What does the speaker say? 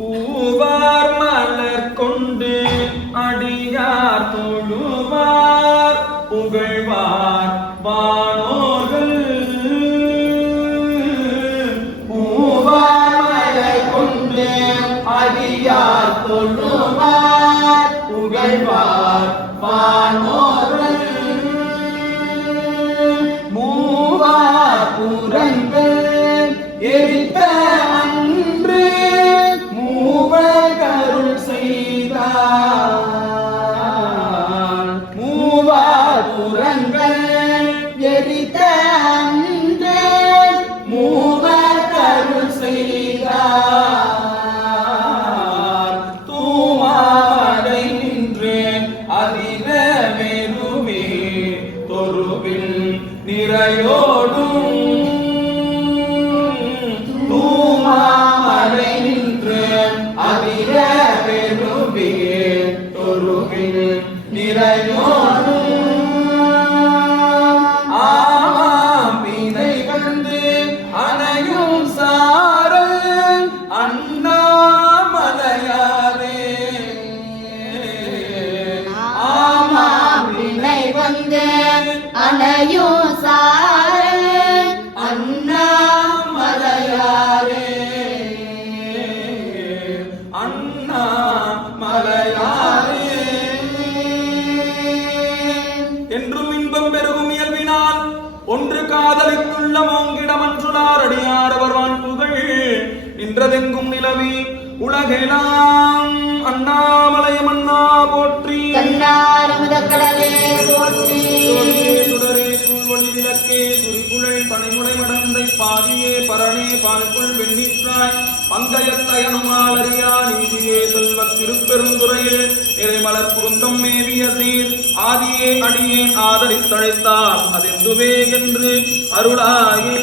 பூவார் மலர் கொண்டு அடியார் தொழுவார் புகழ்வார் வானோர்கள். பூவார் மலர் கொண்டு அடியார் தொழுவார் புகழ்வார் வானோர்கள். மூவார் புறங்கள் எரித்த அன்று மூவர் கருள் செய்தார். மூவார் புறங்கள் எரித்த அன்று மூவர் கருள் செய்தார். தூமாடை நின்று அதிர வெறுவே தொருவில் நிறையோடும். தூமாமலை நின்று அதிர வெறுவே தொருவில் நிறையோடும். ஆமாம்பினை கண்டு அணையும் சாரல் அண்ணாமலையாரே. ஆமாம்பினை வந்து அணையும் சாரல் அண்ணாமலையாரே. அண்ணாமலையாரே. என்றும் இன்பம் பெருகும் இயல்பினால் ஒன்று காதலித்துள்ள மோங்கிடமன்றுளார் அடியார் அவர்வான் புகழ் நின்றதெங்கும் நிலவி உலகெலாம் அண்ணாமலையம் அண்ணா போற்றி. கண்ணாரமுதக்கடலே போற்றி. சுடரே சூழ்வொளி விளக்கே சுரிகுழல் பனைமுடை மடந்தை பாதியே பரணே பால்குள் வெண்ணிற்றாய் பங்கயத்தயனுமாலறியா நீதியே செல்வத் திருப்பெருந்துறையில் நிறைமலர் குருந்தம் மேவிய சீர் ஆதியே அடியேன் ஆதரித்தழைத்தார் அதெந்துவே என்று அருளாயே.